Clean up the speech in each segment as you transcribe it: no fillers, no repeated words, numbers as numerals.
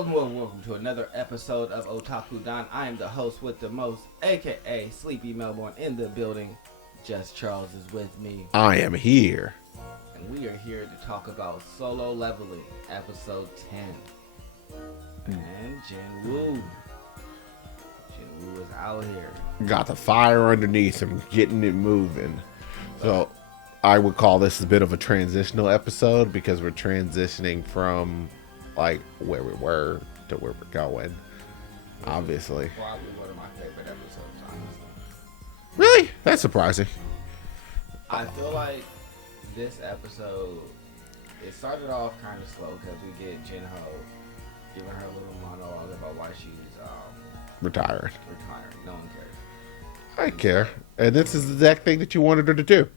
Welcome to another episode of Otaku Don. I am the host with the most, aka Sleepy Melbourne, in the building. Jess Charles is with me. I am here. And we are here to talk about Solo Leveling, episode 10. And Jin Woo. Jin Woo is out here. Got the fire underneath him, getting it moving. So I would call this a bit of a transitional episode because we're transitioning from like where we were to where we're going. Obviously. Probably one of my favorite episodes, honestly. Really? That's surprising. I feel like this episode, it started off kind of slow because we get Jinho giving her a little monologue about why she's Retired. No one cares. I care. And this is the exact thing that you wanted her to do.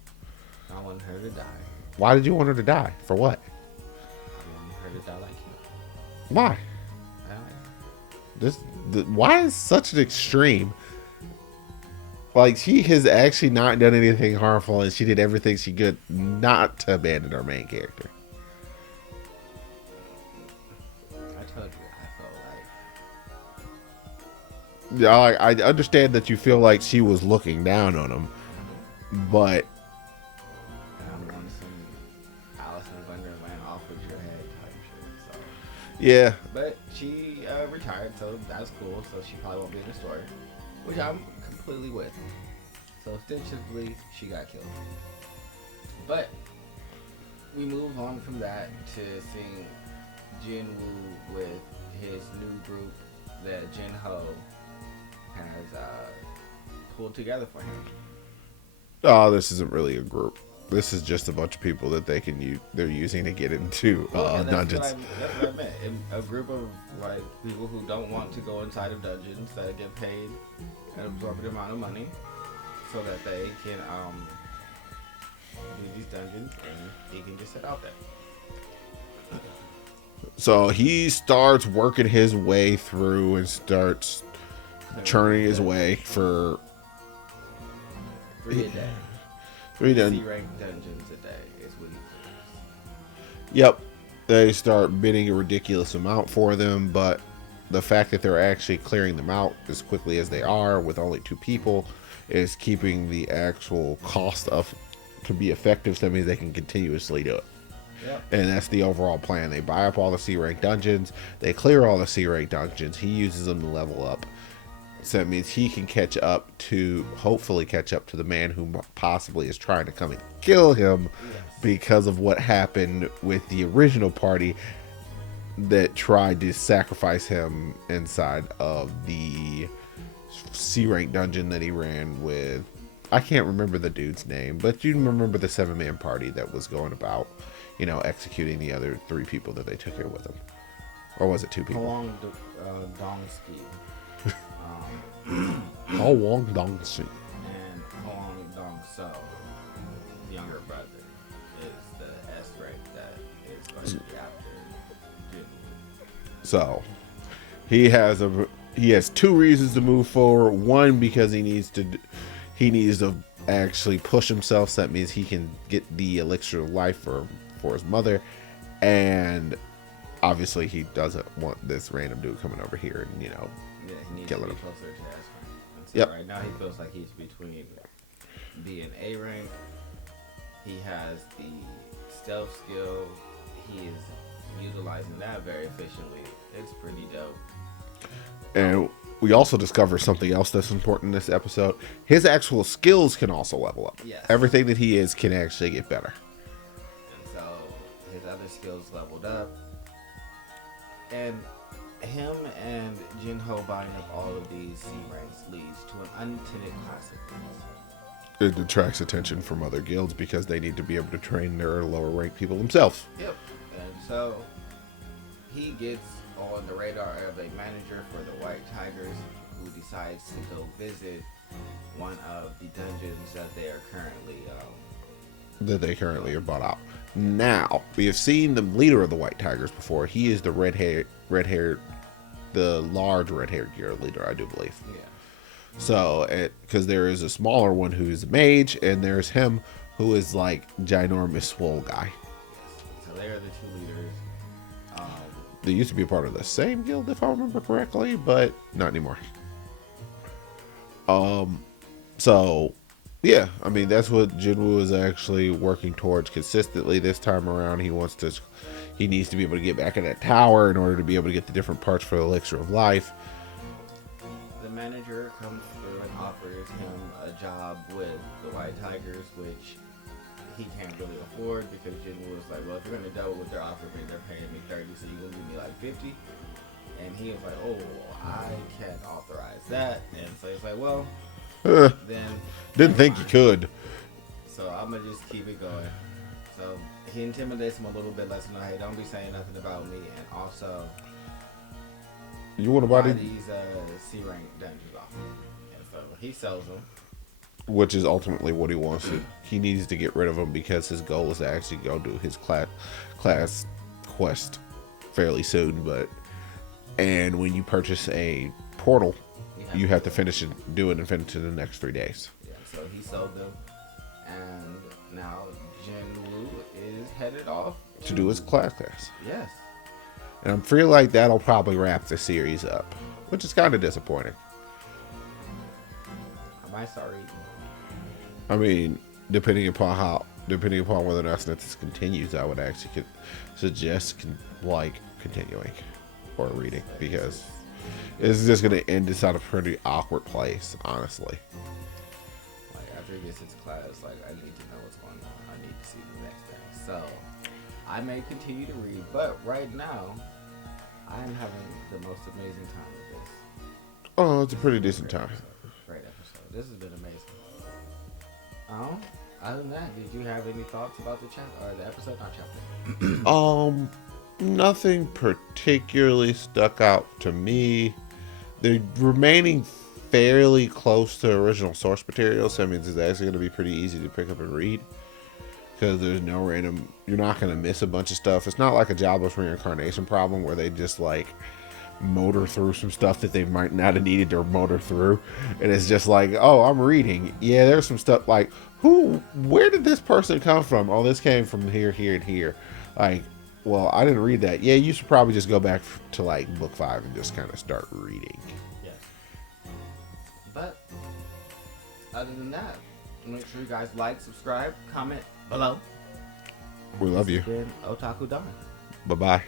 I want her to die. Why did you want her to die? For what? I want her to die like you. Why? Why is such an extreme? Like, she has actually not done anything harmful, and she did everything she could not to abandon our main character. I told you, I felt like... Yeah, I understand that you feel like she was looking down on him, but... I'm on some Alice in Wonderland off with your head type shit, so... Yeah. But she retired, so that's cool, so she probably won't be in the story, which I'm completely with. So ostensibly, she got killed. But we move on from that to seeing Jin Woo with his new group that Jinho has pulled together for him. Oh, this isn't really a group. This is just a bunch of people that they're using to get into dungeons. That's what I meant. A group of like people who don't want to go inside of dungeons that get paid an absorbent amount of money, so that they can do these dungeons and he can just sit out there. So he starts working his way through and starts churning his way for 3 a day. 3 days. C-rank dungeons a day is what he does. Yep. They start bidding a ridiculous amount for them, but the fact that they're actually clearing them out as quickly as they are with only 2 people is keeping the actual cost of to be effective, so that means they can continuously do it. Yep. And that's the overall plan. They buy up all the C-rank dungeons, they clear all the C-rank dungeons, he uses them to level up. So that means he can hopefully catch up to the man who possibly is trying to come and kill him. Yes. Because of what happened with the original party that tried to sacrifice him inside of the C-rank dungeon that he ran with. I can't remember the dude's name, but you remember the 7-man party that was going about, executing the other 3 people that they took here with them. Or was it 2 people? Hwang Dong-ski. Hwang Dong-ski. And Hwang Dong-so, younger brother, is the S rank that is going to be after Jin Woo. So he has 2 reasons to move forward. One, because he needs to actually push himself, so that means he can get the elixir of life for his mother, and obviously he doesn't want this random dude coming over here and he needs killing to be him. closer to S rank. And so Yep. right now he feels like he's between B and A rank. He has the stealth skill. He is utilizing that very efficiently. It's pretty dope. And we also discover something else that's important in this episode. His actual skills can also level up. Yes. Everything that he is can actually get better. And so his other skills leveled up. And him and Jinho buying up all of these C ranks leads to an unintended consequence. It attracts attention from other guilds because they need to be able to train their lower ranked people themselves. Yep. And so he gets on the radar of a manager for the White Tigers, who decides to go visit one of the dungeons that they are currently Are bought out. Now, we have seen the leader of the White Tigers before. He is the the large red-haired guild leader, I do believe. Yeah. So, because there is a smaller one who's a mage, and there's him who is like ginormous swole guy. Yes. So they are the 2 leaders. They used to be a part of the same guild, if I remember correctly, but not anymore. So yeah, I mean, that's what Jinwoo is actually working towards consistently this time around. He needs to be able to get back in that tower in order to be able to get the different parts for the Elixir of Life. The manager comes through and offers him a job with the White Tigers, which he can't really afford because Jinwoo was like, well, if you're going to double what they're offering me, they're paying me 30, so you will give me like 50. And he was like, oh, I can't authorize that. And so he's like, well, then didn't think you could. So I'm gonna just keep it going. So he intimidates him a little bit, lets him know, hey, don't be saying nothing about me, and also you want to buy these C rank dungeons off. And so he sells them, which is ultimately what he wants. He needs to get rid of them because his goal is to actually go do his class quest fairly soon. And when you purchase a portal, you have to finish it, do it, and finish it in the next 3 days. Yeah, so he sold them, and now Jinwoo is headed off to do his class. Yes. And I feel like that'll probably wrap the series up, which is kind of disappointing. I might start reading. I mean, depending upon whether or not this continues, I would actually suggest continuing or reading, because it's just going to end this on a pretty awkward place, honestly. Like, after he gets his class, like, I need to know what's going on. I need to see the next thing. So, I may continue to read, but right now, I am having the most amazing time with this. Oh, it's a pretty decent time. Great episode. This has been amazing. Other than that, did you have any thoughts about the chapter, or the episode, not chapter? Nothing particularly stuck out to me. They're remaining fairly close to original source material, so that means it's actually going to be pretty easy to pick up and read, because there's no random, you're not going to miss a bunch of stuff. It's not like a Jobless Reincarnation problem where they just like motor through some stuff that they might not have needed to motor through, and it's just like, oh, I'm reading, yeah, there's some stuff like, where did this person come from? Oh, this came from here, here, and here. Like, well, I didn't read that. Yeah, you should probably just go back to like book 5 and just kind of start reading. Yes. But other than that, make sure you guys like, subscribe, comment below. We love you. This has been Otaku Don. Bye-bye.